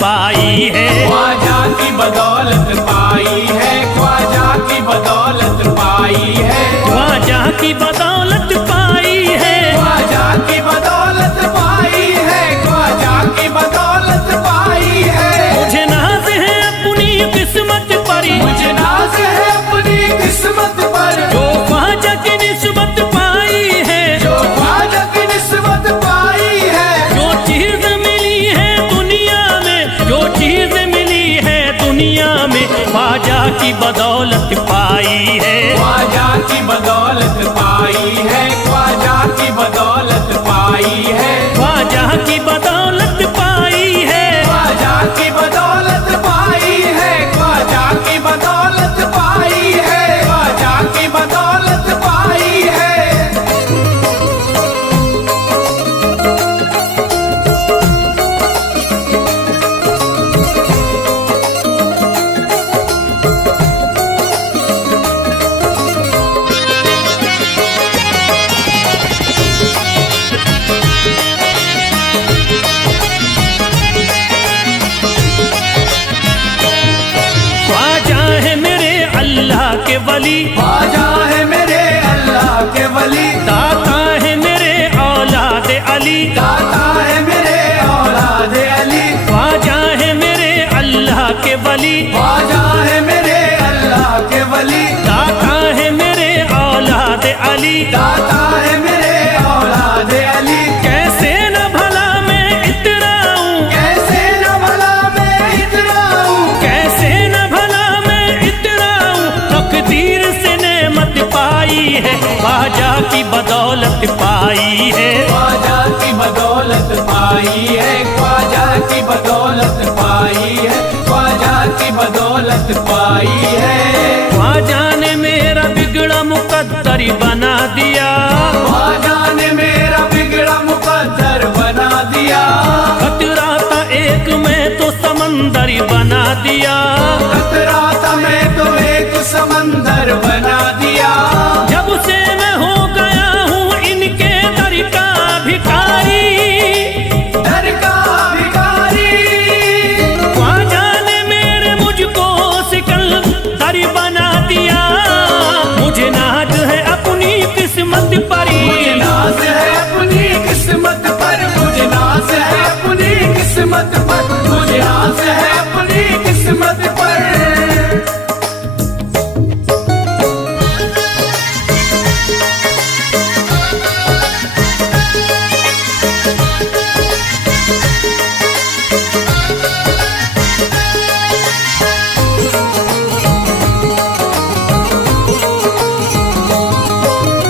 पाई है। ख्वाजा की बदौलत पाई है, ख्वाजा की बदौलत पाई है, ख्वाजा की बदौलत पाई है, ख्वाजा की बदौलत पाई है, ख्वाजा की बदौलत पाई है। मुझे नाज है अपनी किस्मत पर, मुझे नाज है अपनी किस्मत पर, जो ख्वाजा की निस्बत पाई है, जो ख्वाजा की निस्बत पाई है। जो चीज मिली है दुनिया में, जो चीज मिली है दुनिया में, ख्वाजा की बदौलत पाई है। ख्वाजा की बदौलत पाई है, ख्वाजा की बदौलत पाई है, ख्वाजा की बदौलत पाई है, ख्वाजा की बदौलत पाई है, ख्वाजा की बदौलत पाई है, ख्वाजा की बदौलत पाई है। ख्वाजा है मेरे अल्लाह के वली, ख्वाजा है मेरे अल्लाह के वली, दाता है मेरे औलाद अली, दाता है मेरे औलाद अली, ख्वाजा है मेरे अल्लाह के वली, ख्वाजा है मेरे अल्लाह के वली, दाता है मेरे औलाद अली। दाता है मेरे औलाद अली। कैसे न भला मैं इतराऊं, कैसे न भला मैं इतराऊं, कैसे न भला मैं इतराऊं, तकदीर से नेमत पाई है, ख्वाजा की बदौलत पाई है। ख्वाजा की बदौलत पाई है, ख्वाजा की बदौलत पाई है, ख्वाजा की बदौलत पाई है। ख्वाजा ने मेरा बिगड़ा मुकद्दर बना दिया, ख्वाजा ने मेरा बिगड़ा मुकद्दर बना दिया, खतरा था एक में तो समंदर बना दिया, खतरा था मैं तो एक समंदर बना दिया। जब से मैं हो गया हूँ इनके दर का भिखारी, दर का भिखारी, ख्वाजा ने मेरे मुझको सिकंदर बना दिया। मुझे नाज है अपनी किस्मत पर, मुझे नाज है अपनी किस्मत पर, मुझे नाज है अपनी किस्मत पर, मुझे नाज है अपनी किस्मत पर।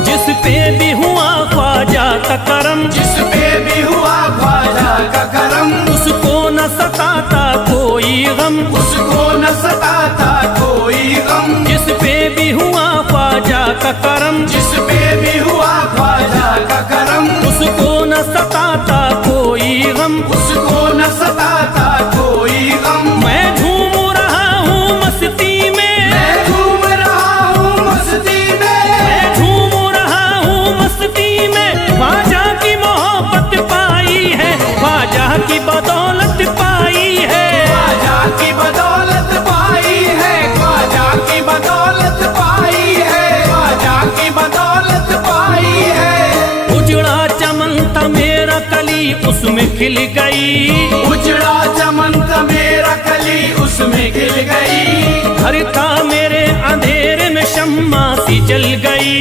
जिस पे भी हुआ ख्वाजा का करम, जिस पे भी हुआ ख्वाजा का करम, उसको न सताता कोई गम, उसको न सताता कोई गम। जिस पे भी हुआ ख्वाजा का करम, जिस पे भी हुआ ख्वाजा का करम, उसको न सताता कोई गम। उसको न सताता कोई गम। मैं झूम रहा हूँ मस्ती में, मैं झूम रहा हूँ मस्ती में, मैं झूम रहा हूँ मस्ती में, ख्वाजा की मोहब्बत पाई है, ख्वाजा की बदौलत पाई है। ख्वाजा की बदौलत पाई है, ख्वाजा की बदौलत पाई है, ख्वाजा की बदौलत पाई है। उजड़ा चमन था मेरा कली उसमें खिल गई, उजड़ा चमन था मेरा कली उसमें खिल गई, घर था मेरे अंधेरे में शम्मा सी जल गई,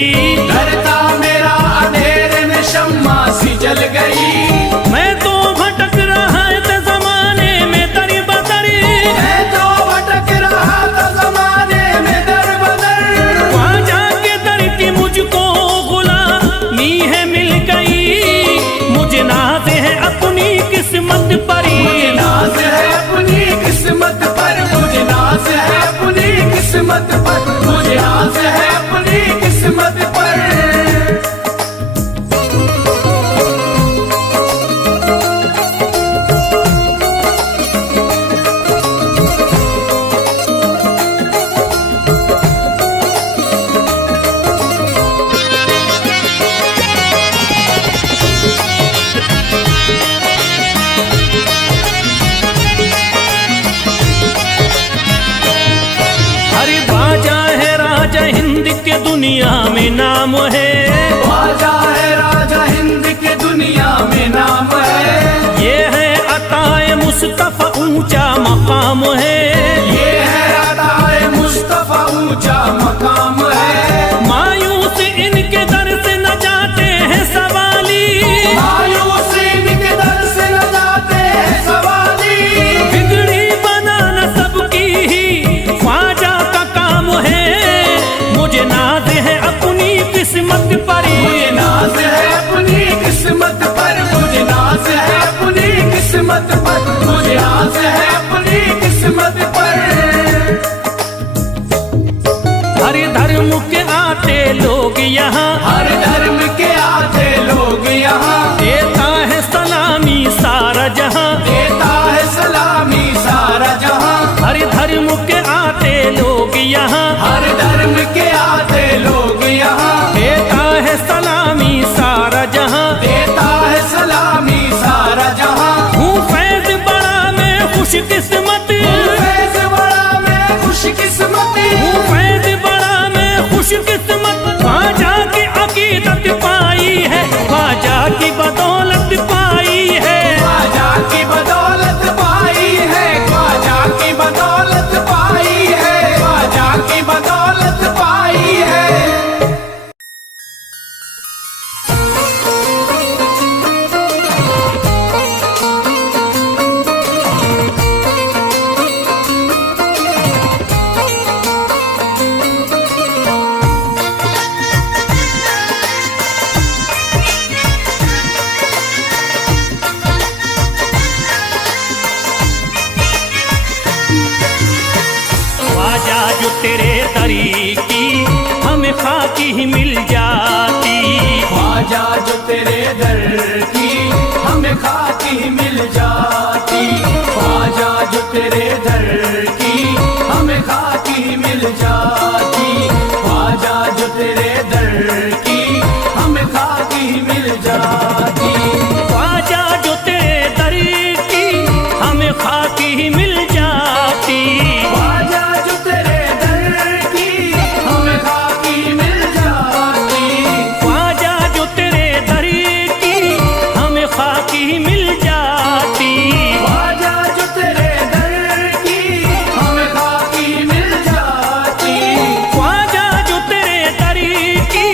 घर था मेरा अंधेरे में शम्मा सी जल गई। मैं तो भटक रहा था जमाने में दर बदर, मैं तो भटक रहा था जमाने में दर बदर, ख्वाजा के दर की मुझको गुलामी है मिल गई। मुझे नाज है अपनी किस्मत पर, मुझे नाज है अपनी किस्मत पर, मुझे नाज दुनिया में नाम है। ख्वाजा है राजा हिंद के दुनिया में नाम है। ये है अताए मुस्तफा ऊंचा मकाम है। ये है अताए मुस्तफा ऊंचा मकाम है। मायूस इनके दर से न जाते हैं सवाली। मायूस इनके दर से न जाते हैं सवाली। बिगड़ी बनाना सबकी ही ख्वाजा का काम है। मुझे नाज है अपनी किस्मत पर। मुझे नाज है अपनी किस्मत पर। मुझे नाज है अपनी किस्मत पर। मुझे नाज है अपनी किस्मत पर। हर धर्म के आते लोग यहाँ। हर धर्म के आते लोग यहाँ। देता है सलामी सारा जहाँ। देता है सलामी सारा जहाँ। हर धर्म के आते लोग यहाँ। हर धर्म के आते लोग यहाँ। देता है सलामी सारा जहाँ। देता है सलामी सारा जहाँ। हूँ फैज बड़ा मैं खुशकिस्मत। फैज बड़ा मैं खुशकिस्मत। हूँ फैज बड़ा मैं खुशकिस्मत। ख्वाजा की अकीदत पाई है। ख्वाजा की बदौलत पाई है। ख्वाजा की बदौलत पाई है। ख्वाजा की बदौलत पाई है। ख्वाजा की बदौलत पाई है। ख्वाजा जो तेरे दरी की हमें खाकी ही मिल जाती। ख्वाजा जो तेरे दर की हमें खाकी मिल जाती। ख्वाजा जो तेरे दर की हमें खाकी मिल जाती। ख्वाजा जो तेरे दर की हमें खाकी मिल जाती। ख्वाजा जो तेरे दरी की हमें खाकी ही मिल जाती। ख्वाजा जो तेरे दर की हमें खाकी मिल जाती। ख्वाजा जो तेरे दरी की हमें खाकी ही मिल जाती। ख्वाजा जो तेरे दर की हमें खाकी मिल जाती। ख्वाजा जो तेरे दरी की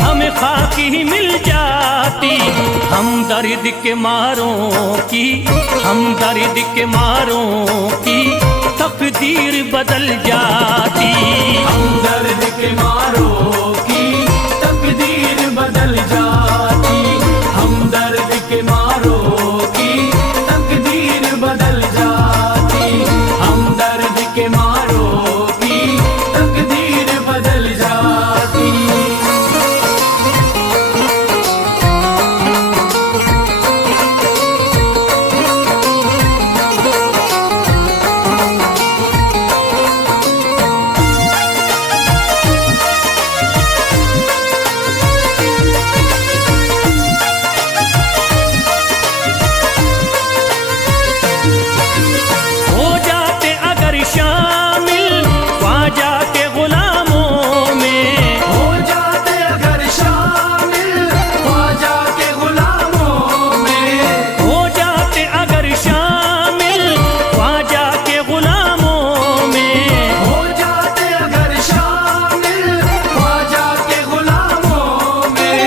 हमें खाकी ही मिल जाती। हम दर्द के मारों की, हम दर्द के मारों की तकदीर बदल जाती। हम दर्द के मारों की तकदीर बदल जाती। हम दर्द के मारों की तकदीर बदल जाती। हम दर्द के मारों की तकदीर बदल जाती। हो जाते अगर शामिल ख्वाजा के गुलामों में। हो जाते अगर शामिल ख्वाजा के गुलामों में। हो जाते अगर शामिल ख्वाजा के गुलामों में। हो जाते अगर शामिल ख्वाजा के गुलामों में।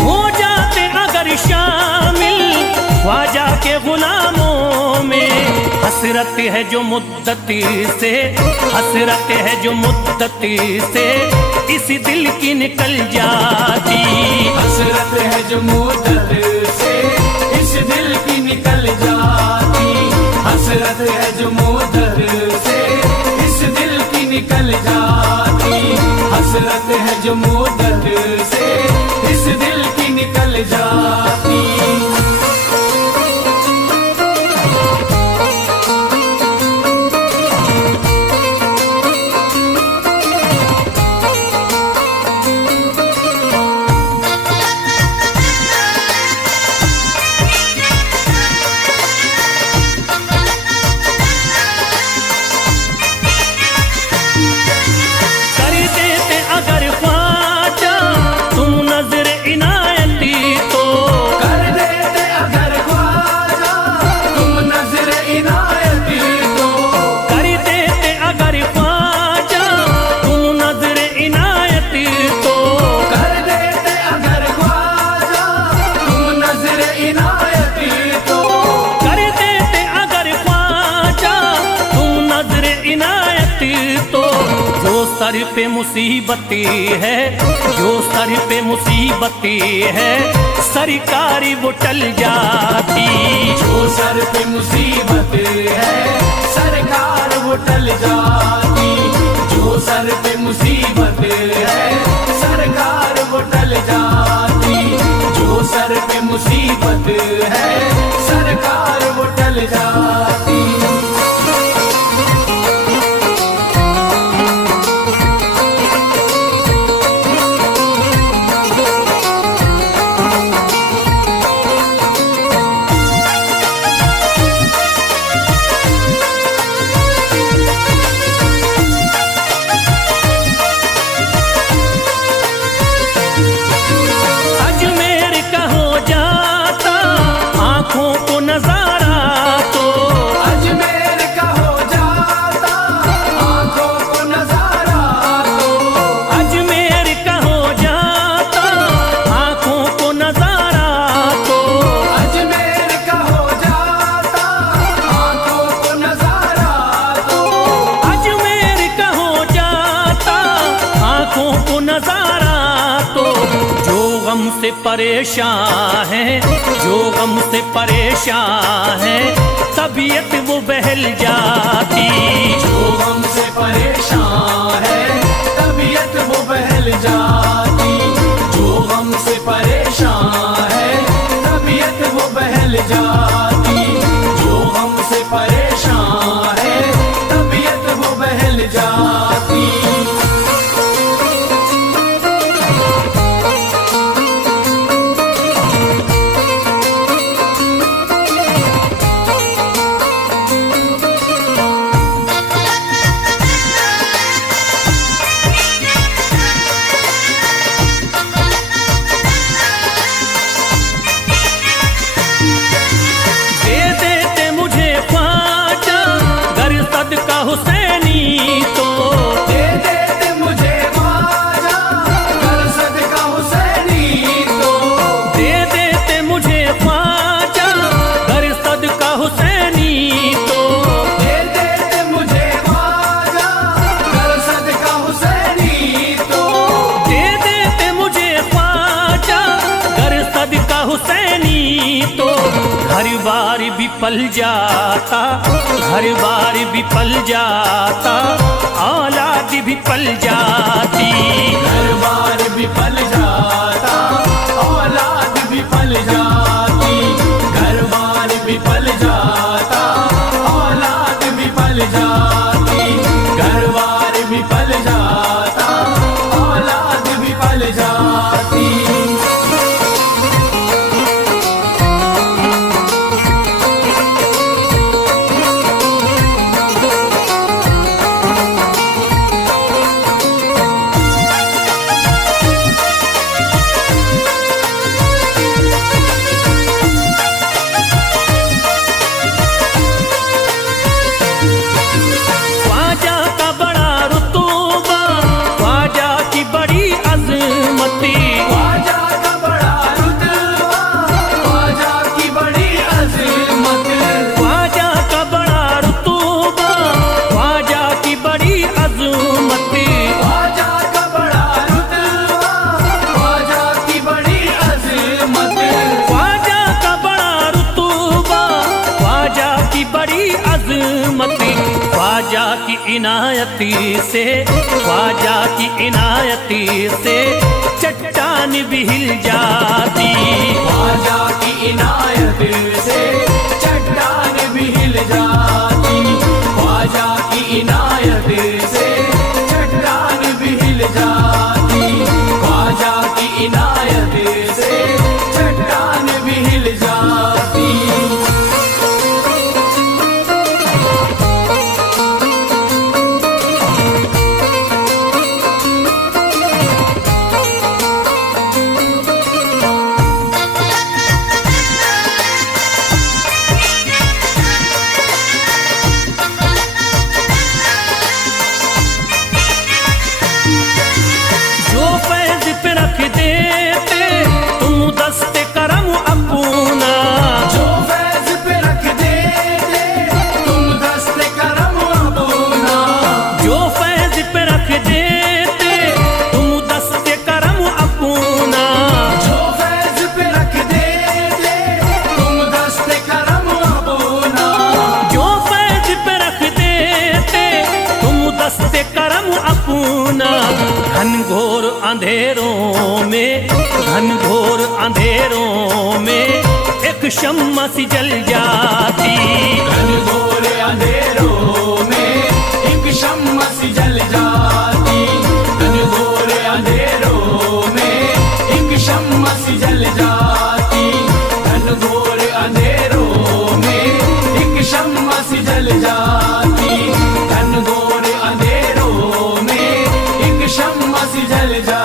हो जाते अगर शामिल ख्वाजा के गुलामों में। हसरत है जो मुद्दती से, हसरत है जो मुद्दती से इस दिल की निकल जाती। हसरत है जो मुद्दत से इस दिल की निकल जाती। हसरत है जो मुद्दत से इस दिल की निकल जाती। हसरत है जो मुद्दत से इस दिल की निकल जाती। कर देते अगर ख्वाजा सर पे मुसीबतें है, जो सर पे मुसीबतें है, सरकारी वो टल जाती। जो सर पे मुसीबत है सरकार वो टल जाती। जो सर पे मुसीबत है सरकार वो टल जाती। जो सर पे मुसीबत है सरकार वो टल जाती। से परेशान है, जो गम से परेशान है, तबीयत वो बहल जाती। जो गम से परेशान है तबीयत वो बहल जाती। जो गम से परेशान है तबीयत वो बहल जाती। जो गम से परेशान है तबीयत वो बहल जाती। हुसैनी तो दे देते मुझे ख्वाजा कर सदका हुसैनी तो। दे देते मुझे ख्वाजा कर सदका हुसैनी तो। दे देते मुझे ख्वाजा कर सदका हुसैनी तो। दे देते मुझे ख्वाजा कर सदका हुसैनी तो। घर बार भी पल जाता, घर बार भी पल जाता, औलाद भी पल जाती। घर बार भी पल जाता औलाद भी पल जाती। घर बार भी पल जाता औलाद भी पल जाती। घर बार भी पल जाता औलाद भी पल जाती। ख्वाजा की इनायती से, ख्वाजा की इनायती से चट्टान भी हिल जाती। ख्वाजा की इनायत से चट्टान भी हिल जाती। ख्वाजा की इनायत से चट्टान भी हिल जाती। ख्वाजा की इनायत से चट्टान भी हिल जाती। अंधेरों में, घनघोर अंधेरों में एक शम्मा सी जल जाती। घनघोर अंधेरों में एक शम्मा सी जल जाती। घनघोर अंधेरों में एक शम्मा सी जल जाती। घनघोर अंधेरों में एक शम्मा सी जल जाती। घनघोर अंधेरों में एक शम्मा सी जल जाती।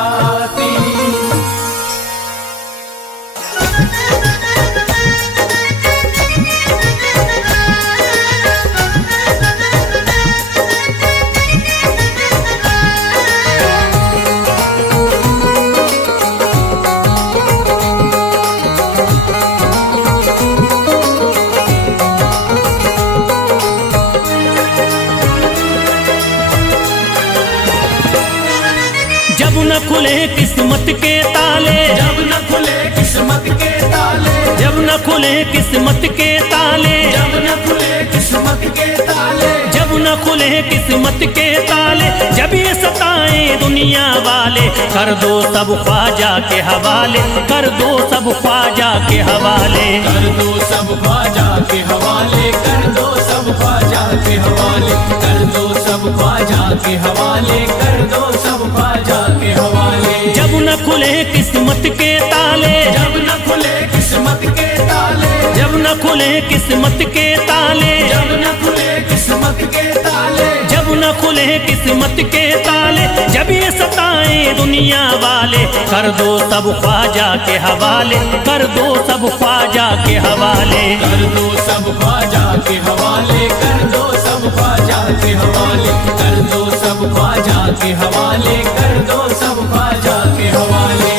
जब न खुले किस्मत के ताले, जब न खुले किस्मत के ताले, जब न खुले किस्मत के ताले, जब न खुले किस्मत के ताले, जब न खुले किस्मत के ताले, जब ये सताए दुनिया वाले, कर दो सब ख्वाजा के हवाले, कर दो सब ख्वाजा के हवाले। कर दो सब ख्वाजा के हवाले, कर दो सब ख्वाजा के हवाले, कर दो सब ख्वाजा के हवाले, कर दो सब ख्वाजा के हवाले। जब न खुले किस्मत के ताले, जब न खुले किस्मत के ताले, जब न खुले किस्मत के ताले, जब न खुले किस्मत के ताले, जब न खुले किस्मत के ताले, जब ये सताए दुनिया वाले, कर दो सब ख्वाजा के हवाले, कर दो सब ख्वाजा के हवाले। कर दो सब ख्वाजा के हवाले, कर दो सब ख्वाजा के हवाले, कर दो सब ख्वाजा के हवाले, कर दो सब ख्वाजा के हवाले।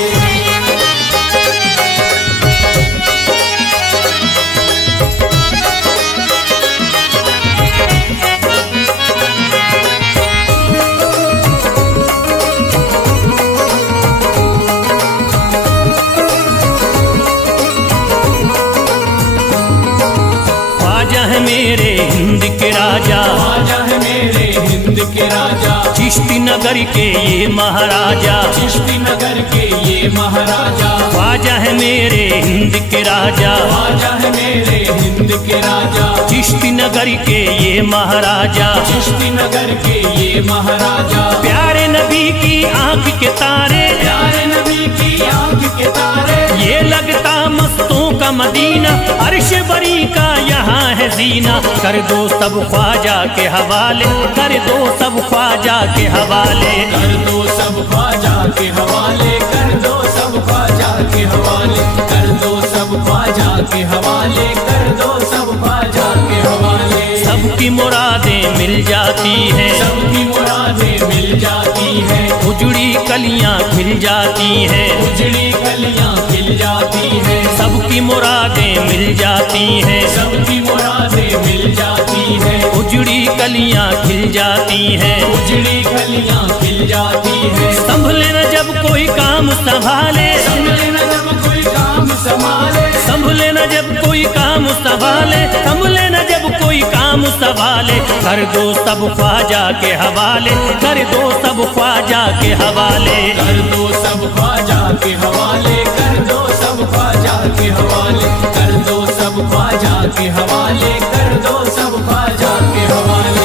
ख्वाजा है मेरे हिंद के राजा, ख्वाजा है मेरे हिंद के राजा, चिश्ती नगर के ये महाराजा, चिश्ती नगर के ये महाराजा। ख्वाजा है मेरे हिंद के राजा, ख्वाजा है मेरे हिंद के राजा, चिश्ती नगर के ये महाराजा। चिश्ती नगर के ये महाराजा। प्यारे नबी की आंख के तारे, प्यारे नबी की आंख के तारे, ये लगता मस्तों का मदीना, अर्श बरी का यहाँ है जीना। कर दो सब ख्वाजा के हवाले, कर दो सब ख्वाजा के हवाले। कर दो सब ख्वाजा के हवाले, कर दो सब ख्वाजा के हवाले, कर दो सब ख्वाजा के हवाले, कर दो सब ख्वाजा के हवाले। सबकी मुरादें मिल जाती हैं, सबकी मुरादें मिल जाती हैं, उजड़ी कलियां खिल जाती हैं, उजड़ी कलियां खिल जाती हैं। सबकी मुरादें मिल जाती हैं, सबकी मुरादें मिल जाती हैं, उजड़ी कलियां खिल जाती हैं। उजड़ी कलियां खिल जाती हैं। संभले न जब कोई काम संभाले, संभले न जब कोई काम संभाले, संभले न जब कोई काम संभाले, संभले न जब कोई काम संभाले। कर दो सब ख्वाजा के हवाले, कर दो सब ख्वाजा के हवाले। कर दो सब ख्वाजा के हवाले, कर दो सब ख्वाजा के हवाले, कर दो सब ख्वाजा के हवाले, कर दो सब ख्वाजा के हवाले।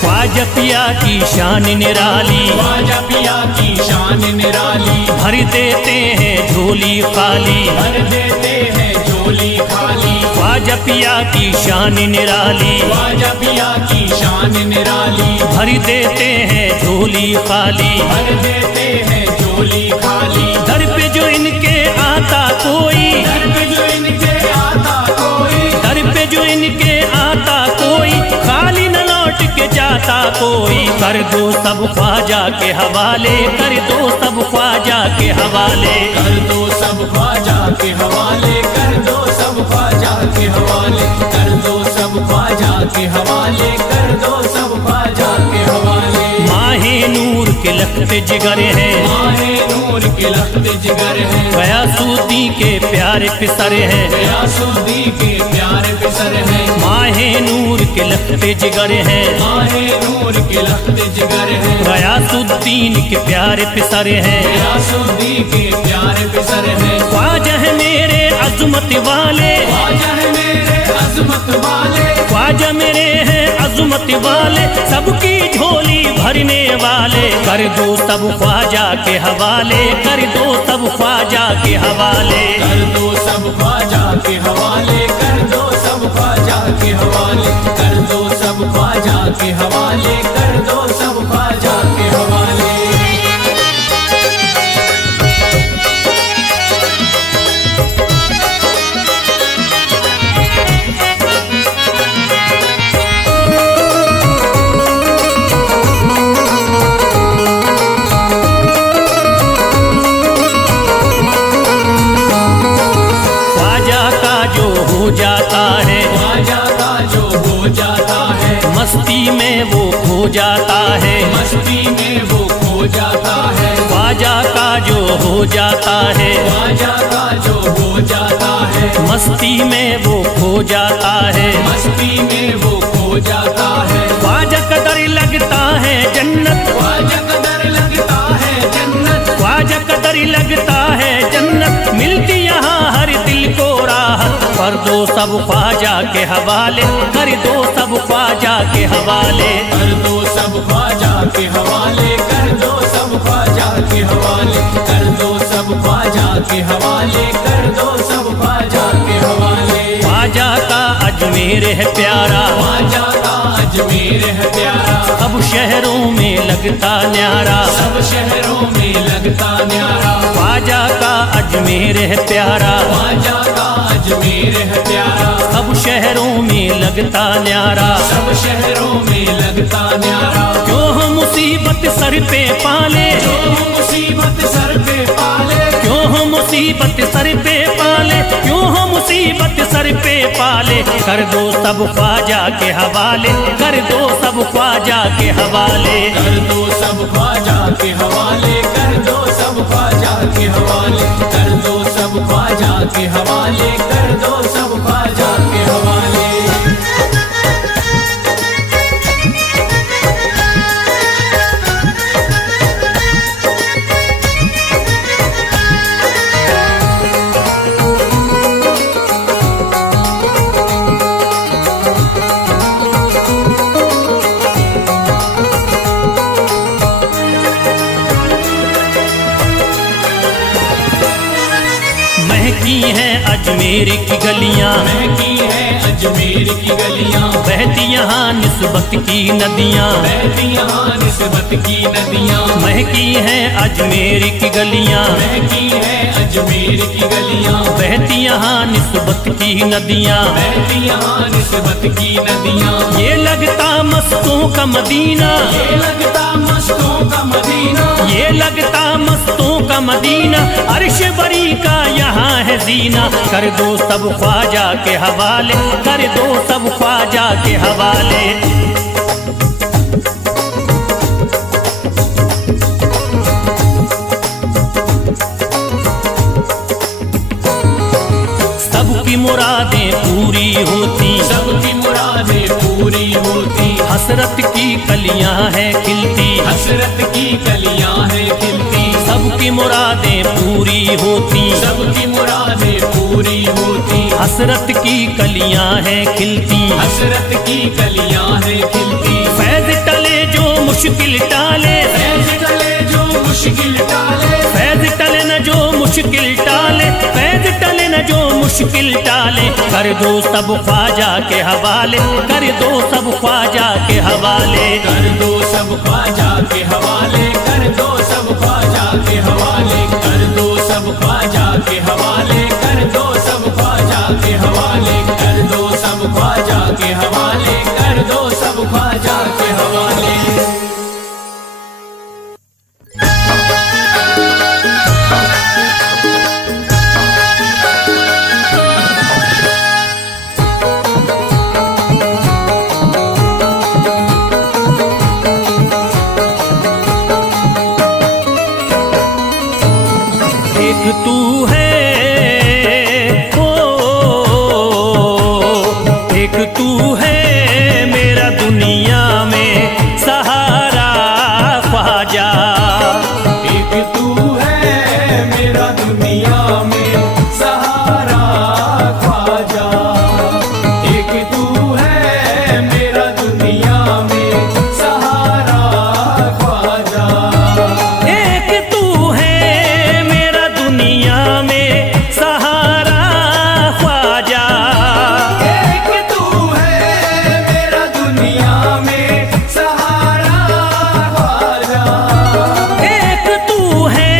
ख्वाजा पिया की शान निराली, ख्वाजा पिया की शान निराली, भर देते हैं झोली खाली, भर देते हैं झोली खाली। ख्वाजा पिया की शान निराली, ख्वाजा पिया की शान निराली, भर देते हैं झोली खाली, भर देते हैं झोली खाली। दर पे जो इनके आता कोई, दर पे जो इनके आता कोई, दर पे जो इनके आता कोई, खाली न लौट के जाता कोई, कर दो सब ख्वाजा के हवाले, कर दो सब ख्वाजा के हवाले। कर दो सब ख्वाजा के हवाले, कर दो सब ख्वाजा के हवाले, कर दो सब ख्वाजा के हवाले, कर दो सब ख्वाजा के हवाले। माहे नूर के लखते जिगर है, माहे नूर के लखते जिगर है, गयासुद्दीन के प्यारे पिसर है, गयासुद्दीन के प्यारे पिसर है। माहे नूर के लखते जिगर है, माहे नूर के लखते जिगर है, गयासुद्दीन के प्यारे पिसर है, गयासुद्दीन के प्यारे पिसर है। ख्वाजा है मेरे अज़मत वाले, ख्वाजा है मेरे अज़मत वाले, ख्वाजा मेरे हैं अज़मत वाले, सबकी झोली भरने वाले। कर दो सब ख्वाजा के हवाले, कर दो सब ख्वाजा के हवाले। कर दो सब ख्वाजा के हवाले, कर दो सब ख्वाजा के हवाले, कर दो सब ख्वाजा के हवाले, कर दो सब ख्वाजा के हवाले। जाता है ख्वाजा का जो हो जाता है, मस्ती में वो खो जाता है, मस्ती में वो खो जाता है। ख्वाजा का जो हो जाता है, ख्वाजा का जो हो जाता है, मस्ती में वो खो जाता है, मस्ती में वो खो जाता है। ख्वाजा कदर लगता है जन्नत, ख्वाजा कदर लगता है जन्नत, ख्वाजा कदर लगता है जन्नत, मिलती यहाँ हर दिल को राहत। कर दो सब ख्वाजा के हवाले, कर दो सब ख्वाजा के हवाले। कर दो सब ख्वाजा के हवाले, कर दो सब ख्वाजा के हवाले, कर दो सब ख्वाजा के हवाले, कर दो सब ख्वाजा के हवाले। ख्वाजा का अजमेर है प्यारा, ख्वाजा का अजमेर है प्यारा, सब शहरों में लगता न्यारा, सब शहरों में लगता न्यारा। ख्वाजा का अजमेर है प्यारा, ख्वाजा का अजमेर है प्यारा, सब शहरों में लगता न्यारा, सब शहरों में लगता न्यारा। क्यों हम मुसीबत सर पे पाले, जो मुसीबत सर पे पाले, क्यों हम मुसीबत सर पे पाले, क्यों हम मुसीबत सर पे पाले। कर दो सब ख्वाजा के हवाले, कर दो सब ख्वाजा के हवाले। कर दो सब ख्वाजा के हवाले, कर दो सब ख्वाजा के हवाले, कर दो सब ख्वाजा के हवाले, कर दो सब ख्वाजा के हवाले। महकी हैं अजमेर की गलियां, महकी है अजमेर की गलियां, बहती यहाँ निस्बत की नदियाँ, बहती यहाँ निस्बत की नदियां। महकी हैं अजमेर की गलियां, महकी है अजमेर की गलियां, बहती यहाँ निस्बत की नदियाँ, बहती यहाँ निस्बत की नदियां। ये लगता मस्तों का मदीना, ये लगता मस्तों का मदीना, ये लगता मस्तों का मदीना, अर्श बरी का यहाँ है जीना। कर दो सब ख्वाजा के हवाले, कर दो सब ख्वाजा के हवाले। सबकी मुरादें पूरी होती, सबकी मुरादें पूरी होती, हसरत की कलियां हैं खिलती, हसरत की कलियां हैं खिलती। सबकी मुरादें पूरी होती, सबकी मुरादें पूरी होती, हसरत की कलियां हैं खिलती, हसरत की कलियां हैं खिलती। फैज टले जो मुश्किल टाले, फैज टले जो मुश्किल टाले, फैज टले न जो मुश्किल टाले, फैज टले न जो मुश्किल टाले। कर दो सब ख्वाजा के हवाले, कर दो सब ख्वाजा के हवाले। कर दो सब ख्वाजा के हवाले, कर दो सब ख्वाजा के हवाले, कर दो सब ख्वाजा के हवाले, कर दो सब ख्वाजा के हवाले, कर दो सब ख्वाजा के हवाले, कर दो सब ख्वाजा के एक तू है, ओ एक तू है मेरा दुनिया में सहारा ख्वाजा। एक तू है मेरा दुनिया में सहारा ख्वाजा। एक तू है मेरा दुनिया में सहारा ख्वाजा। एक तू है मेरा दुनिया में सहारा ख्वाजा। एक तू है मेरा दुनिया में सहारा ख्वाजा। एक तू है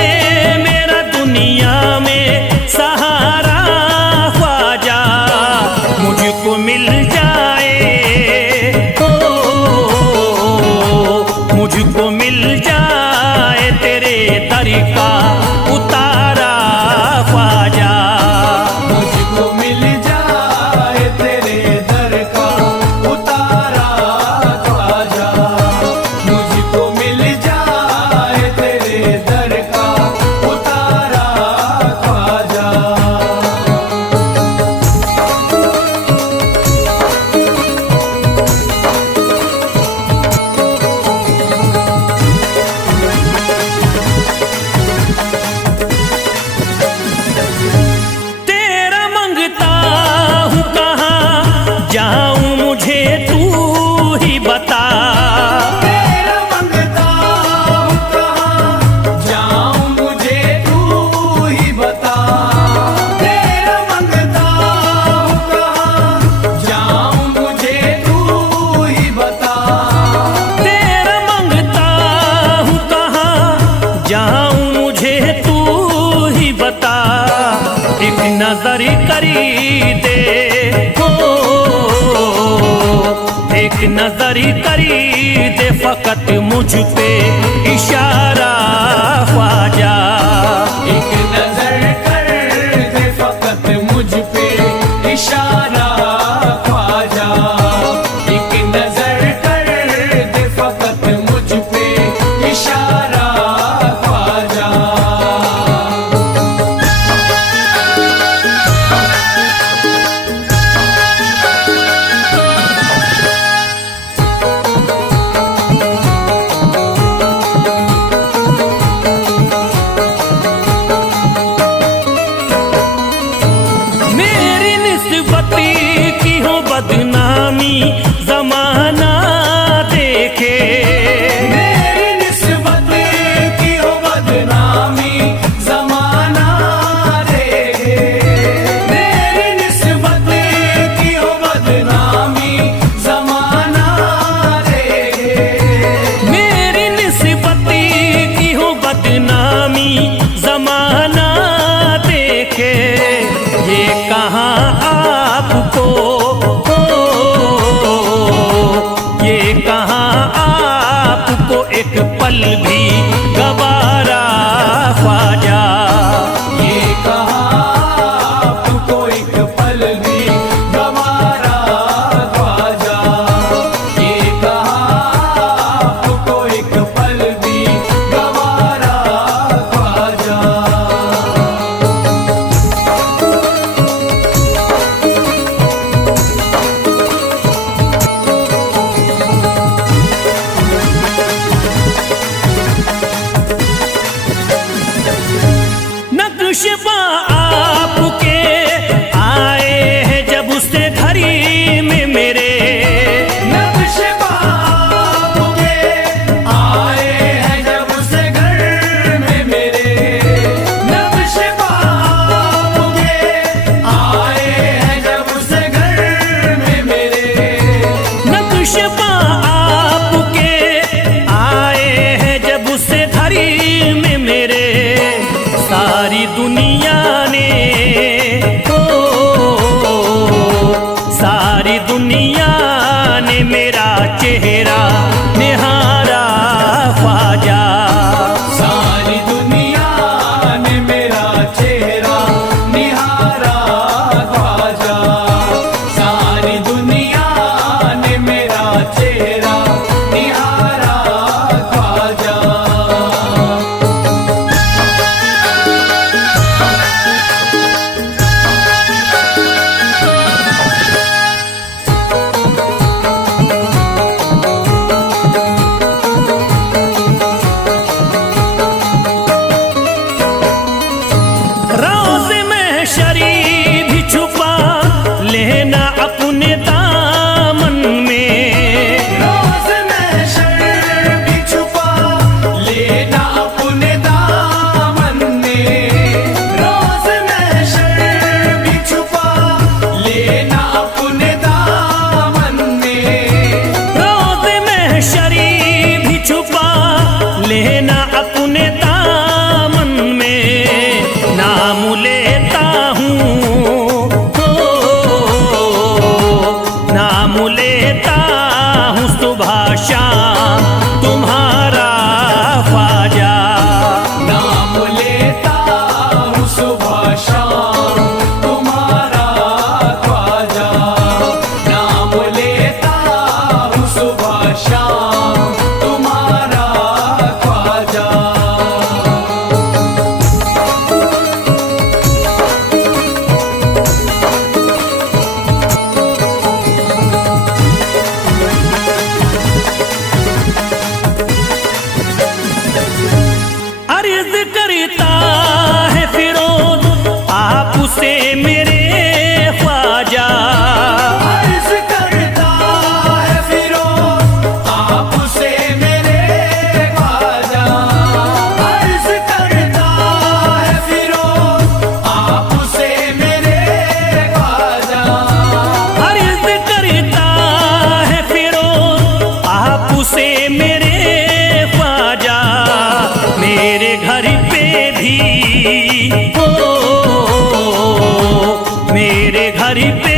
मेरा दुनिया में सहारा ख्वाजा। मुझको मिल जाए, ओ मुझको मिल जाए तेरे दर का उतारा ख्वाजा। मुझको मिल जाए तेरे दर का उतारा ख्वाजा। मुझको मिल जाए तेरे दर का उतारा ख्वाजा। तेरा मंगता हूँ कहाँ जाऊँ मुझे तू ही बता। तेरा मंगता हूँ कहाँ जाऊँ मुझे तू ही बता। तेरा मंगता हूँ कहाँ जाऊँ मुझे तू ही बता। तेरा मंगता हूँ कहाँ जाऊँ मुझे तू ही बता। एक नजर करी दे, हो एक नजर करी दे फकत मुझ पे इशारा ख्वाजा। एक नजर कर दे फकत मुझ पे इशारा ख्वाजा। एक नजर कर दे फकत मुझ पे इशारा ख्वाजा। मेरी निस्बती की हो बदनामी जमाना देखे। मेरी निस्बत की हो बदनामी जमाना देखे। मेरी निस्बत की हो बदनामी जमाना देखे। मेरी निस्बती की हो बदनामी जमाना देखे। ये कहाँ आपको, ये कहाँ आपको एक पल भी गवारा ख्वाजा। ये कहाँ आपको एक पल भी गवारा ख्वाजा। ये कहाँ आपको एक पल भी गवारा ख्वाजा। नक्शबा आपके आए हैं जब से घड़ी में मेरे। नक्शबा आपके आए हैं जब से घर में मेरे। नक्शबा आपके आए हैं जब से घर में मेरे। नक्शबा आपके आए हैं जब से घड़ी में मेरे। सारी दुनिया अर्ज करता है फिरोज आपसे मेरे ख्वाजा, अर्ज करता है फिरोज आपसे मेरे ख्वाजा, अर्ज करता है फिरोज आपसे मेरे ख्वाजा, अर्ज करता है फिरोज आपसे मेरे ख्वाजा, मेरे घर पे भी हो, मेरे घर पे